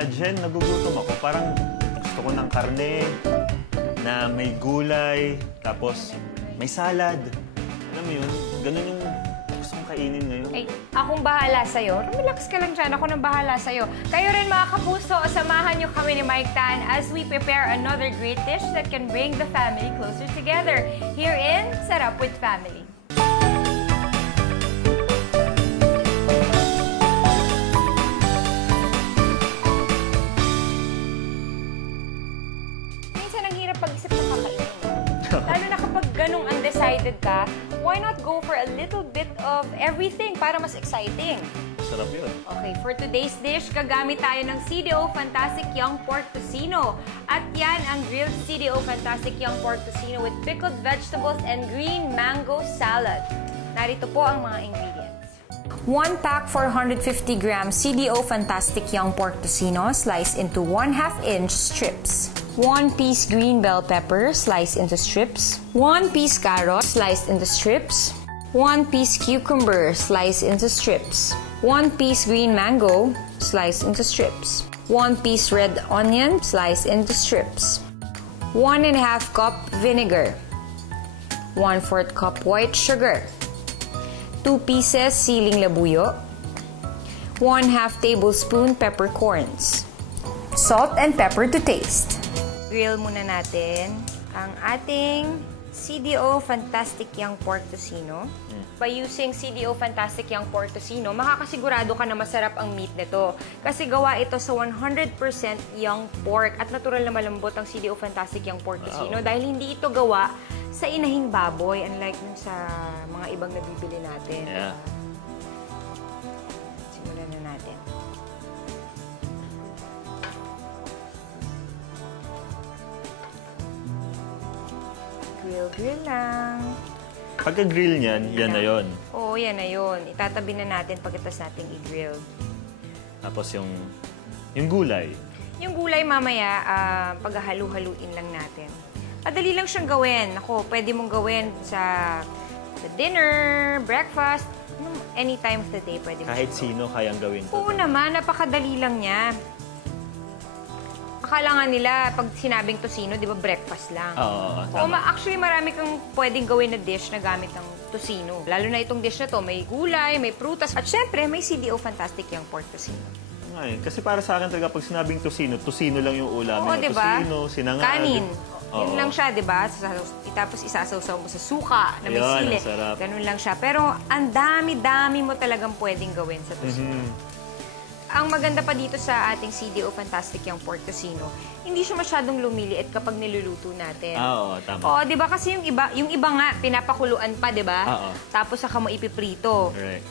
Jen, nagugutom ako. Parang gusto ko ng karne na may gulay, tapos may salad. Alam mo yun, ganun yung gusto kong kainin ngayon. Ay, akong bahala sa'yo. Relax ka lang dyan. Ako nang bahala sa'yo. Kayo rin mga kapuso, samahan niyo kami ni Mike Tan as we prepare another great dish that can bring the family closer together. Here in Sarap with Family. Pag-isip ng kakainin. Lalo na kapag ganong undecided ka, why not go for a little bit of everything para mas exciting? Sarap yun. Okay, for today's dish, gagamit tayo ng CDO Fantastic Young Pork Tocino. At yan ang grilled CDO Fantastic Young Pork Tocino with pickled vegetables and green mango salad. Narito po ang mga ingredients. 1 pack 450 grams CDO Fantastic Young Pork Tocino sliced into 1/2 inch strips. 1 piece green bell pepper sliced into strips. 1 piece carrot sliced into strips. 1 piece cucumber sliced into strips. 1 piece green mango sliced into strips. 1 piece red onion sliced into strips. 1½ cup vinegar. 1/4 cup white sugar. 2 pieces siling labuyo. 1/2 tablespoon peppercorns. Salt and pepper to taste. Grill muna natin ang ating CDO Fantastic Young Pork Tocino. By using CDO Fantastic Young Pork Tocino, makakasigurado ka na masarap ang meat nito. Kasi gawa ito sa 100% young pork at natural na malambot ang CDO Fantastic Young Pork Tocino dahil hindi ito gawa sa inahing baboy, unlike dun sa mga ibang nabibili natin. Yeah. Simulan na natin. Grill lang. Pagka-grill niyan, yan na yun. Oo, yan na yun. Itatabi na natin pagkatapos natin i-grill. Tapos yung gulay. Yung gulay mamaya, paghahalu-haluin lang natin. Madali lang siyang gawin. Ako, pwede mong gawin sa dinner, breakfast, any time of the day pwede mo. Kahit sino kayang gawin to. Oo naman, napakadali lang niya. Akala nga nila, pag sinabing tocino, di ba breakfast lang? Oo, tama. Actually, marami kang pwedeng gawin na dish na gamit ng tocino. Lalo na itong dish na to, may gulay, may prutas, at syempre, may CDO Fantastic Young Pork Tocino. Ay, kasi para sa akin talaga, pag sinabing tocino, tocino lang yung ulamin. Oo, diba? Tocino, sinangag. Kanin. Oo. Yun lang siya, di ba? Tapos isasaw-saw mo sa suka na may sili. Sarap. Ganun lang siya. Pero ang dami-dami mo talagang pwedeng gawin sa tocino. Ang maganda pa dito sa ating CDO Fantastic Young Pork Tocino, hindi siya masyadong lumiliit kapag niluluto natin. Oo, tama. Oo, di ba? Kasi yung iba nga, pinapakuluan pa, di ba? Oo. Tapos saka mo ipiprito. Right.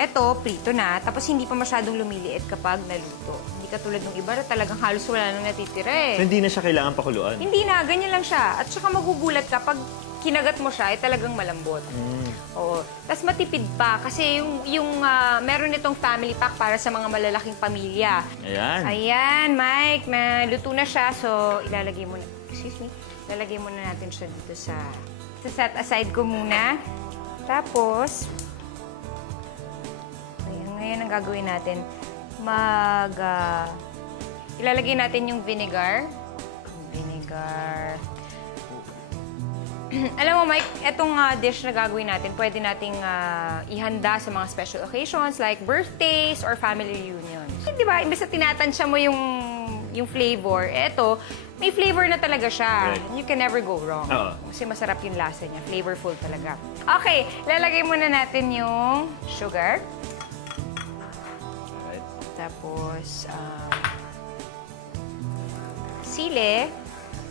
Eto, prito na. Tapos hindi pa masyadong lumiliit kapag naluto. Hindi katulad ng iba na talagang halos wala nang natitira eh. So, hindi na siya kailangan pakuluan? Hindi na, ganyan lang siya. At saka magugulat ka pag kinagat mo siya, ay talagang malambot. Oo. Tapos matipid pa kasi meron itong family pack para sa mga malalaking pamilya. Ayan. Ayan, Mike, naluto na siya. So, ilalagay mo na, ilalagay muna natin siya dito sa set aside ko muna. Tapos, ayan, ngayon ang gagawin natin, ilalagay natin yung vinegar. Vinegar. Alam mo, Mike, etong dish na gagawin natin, pwede nating ihanda sa mga special occasions like birthdays or family reunions. Di ba, imbes na tinatansya mo yung flavor, eto, may flavor na talaga siya. Right. You can never go wrong. Kasi masarap yung lasa niya. Flavorful talaga. Okay, lalagay muna natin yung sugar. Right. Tapos, sili.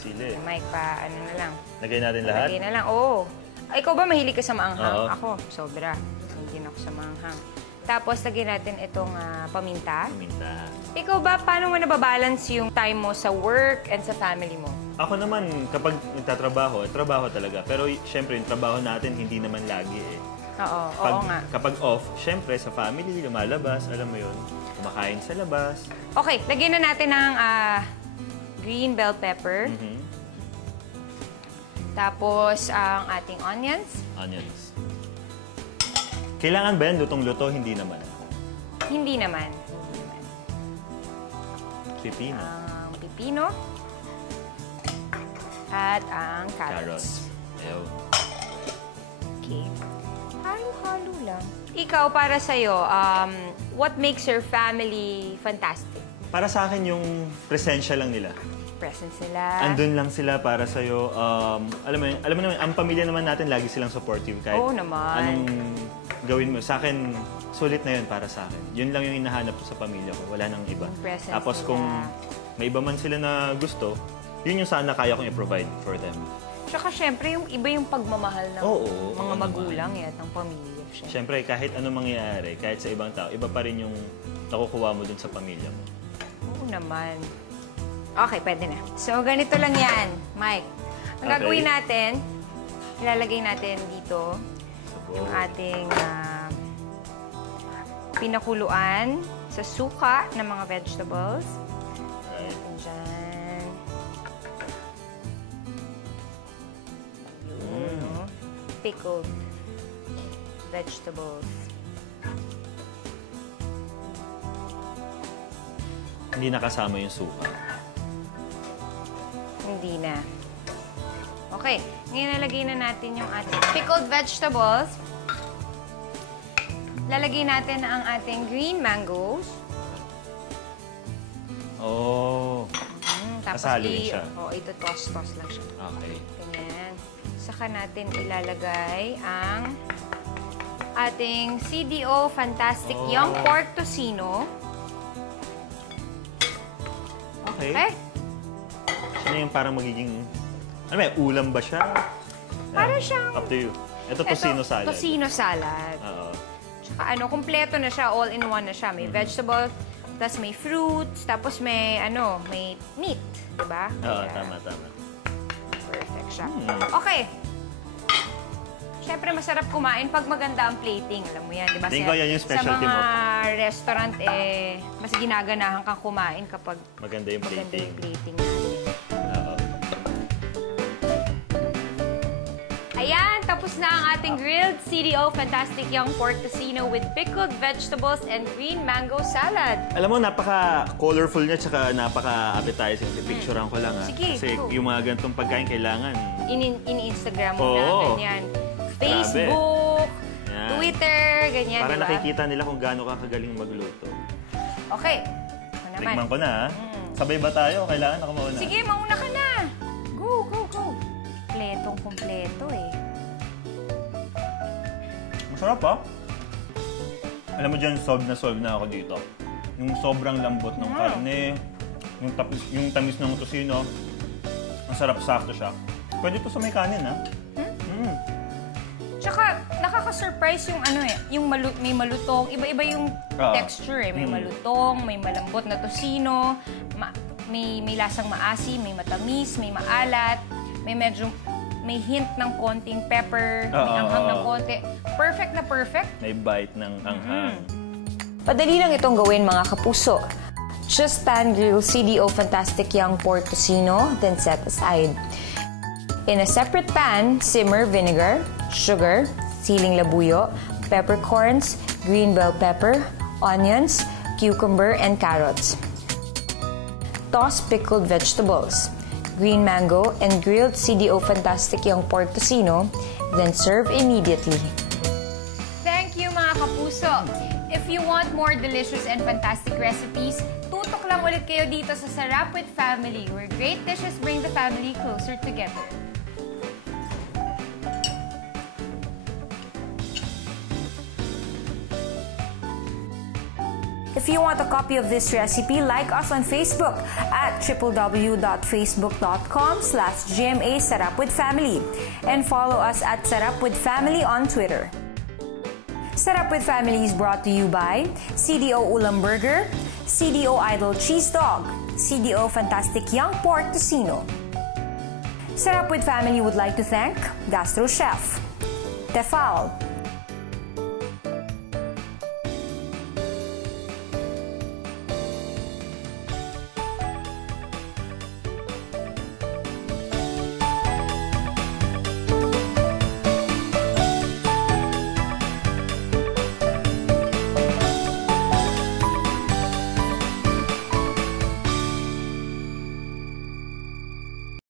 Sili. Mike, ano na lang. Lagay natin lahat? Lagay na lang, oo. Ay, ikaw ba mahilig ka sa maanghang? Oo. Ako, sobra. Hindi na ako sa maanghang. Tapos, lagyan natin itong paminta. Paminta. Ikaw ba, paano mo nababalance yung time mo sa work and sa family mo? Ako naman, kapag nagtatrabaho, trabaho talaga. Pero syempre, yung trabaho natin, hindi naman lagi eh. Oo nga. Kapag off, syempre, sa family, lumalabas, alam mo yun, kumakain sa labas. Okay, lagyan na natin ng green bell pepper. Tapos, ang ating onions. Onions. Kailangan ba yan lutong-luto? Hindi naman. Hindi naman. Pipino. Ang pipino. At ang carrots. Ew. Okay. Halo-halo lang. Ikaw, para sa'yo, what makes your family fantastic? Para sa akin, yung presensya lang nila. Presence nila. Andun lang sila para sa'yo. Alam mo naman, ang pamilya naman natin, lagi silang supportive. Kahit Oo naman. anong gawin mo. Sa akin, sulit na yun para sa akin. Yun lang yung hinahanap ko sa pamilya ko. Wala nang iba. Yung presence Tapos nila. kung may iba man sila na gusto, yun yung sana kaya kong i-provide for them. Tsaka syempre, yung iba yung pagmamahal ng Oo, mga oo magulang yan, ng pamilya. Syempre. Siyempre, kahit anong mangyayari, kahit sa ibang tao, iba pa rin yung nakukuha mo dun sa pamilya mo. Oo naman. Okay, pwede na. So, ganito lang yan, Mike. Ang Okay. gagawin natin, ilalagay natin dito yung ating pinakuluan sa suka ng mga vegetables. Right. Ayan dyan. Yun, no? Pickled vegetables. Hindi nakasama yung suka. Hindi na. Okay, ngayon nalagay na natin yung ating pickled vegetables. Lalagay natin ang ating green mangoes. Oh. Tapos Kasalo yun siya. ito toss-toss lang siya. Okay. Ganyan. Saka natin ilalagay ang ating CDO Fantastic Young Pork Tocino. Okay. Okay? Siya na yung parang magiging... Ano ba, ulam ba siya? Para siyang... Up to you. Ito, tocino salad. Tocino salad. Oo. Tsaka kumpleto na siya, all-in-one na siya. May vegetable, tapos may fruits, tapos may, may meat. Diba? Oo, Kaya tama. perfect siya. Okay. Siyempre, masarap kumain pag maganda ang plating. Alam mo yan, di ba? Tingin ko yan yung specialty sa mga mo. restaurant, mas ginaganahan kang kumain kapag Maganda yung maganda plating. yung plating natin. Oo. Ayan, tapos na ang ating grilled CDO Fantastic Young Pork Tocino with pickled vegetables and green mango salad. Alam mo, napaka-colorful niya tsaka napaka-appetizing. Pipicturean ko lang, ha? Sige, Kasi go. yung mga ganitong pagkain kailangan. In-Instagram mo na, Oo. ganyan. Facebook, Yan. Twitter, ganyan, Para di ba? nakikita nila kung gaano ka kagaling magluto. Okay. Ako naman. Tikman ko na, ha? Sabay ba tayo? Kailangan ako mauna. Sige, mauna ka na. Go, go, go. Kompletong-kompleto eh. Masarap, ha? Alam mo dyan, solve na ako dito. Yung sobrang lambot ng karne, yung tamis ng tocino, ang sarap, sakto siya. Pwede to sa may kanin, ha? Tsaka, nakaka-surprise yung yung may malutong, iba-iba yung texture eh. May malutong, may malambot na tocino, may lasang maasim, may matamis, may maalat, may hint ng konting pepper, may anghang ng konti. Perfect na perfect. May bite ng anghang. Padali lang itong gawin, mga kapuso. Just pan grill CDO Fantastic Young Pork Tocino, then set aside. In a separate pan, simmer vinegar, sugar, siling labuyo, peppercorns, green bell pepper, onions, cucumber, and carrots. Toss pickled vegetables, green mango, and grilled CDO Fantastic Young Pork Tocino, then serve immediately. Thank you, mga kapuso! If you want more delicious and fantastic recipes, tutok lang ulit kayo dito sa Sarap with Family, where great dishes bring the family closer together. If you want a copy of this recipe, like us on Facebook at www.facebook.com/GMA Sarap with Family and follow us at Sarap with Family on Twitter. Sarap with Family is brought to you by CDO Ulam Burger, CDO Idol Cheese Dog, CDO Fantastic Young Pork Tocino. Sarap with Family would like to thank Gastro Chef, Tefal,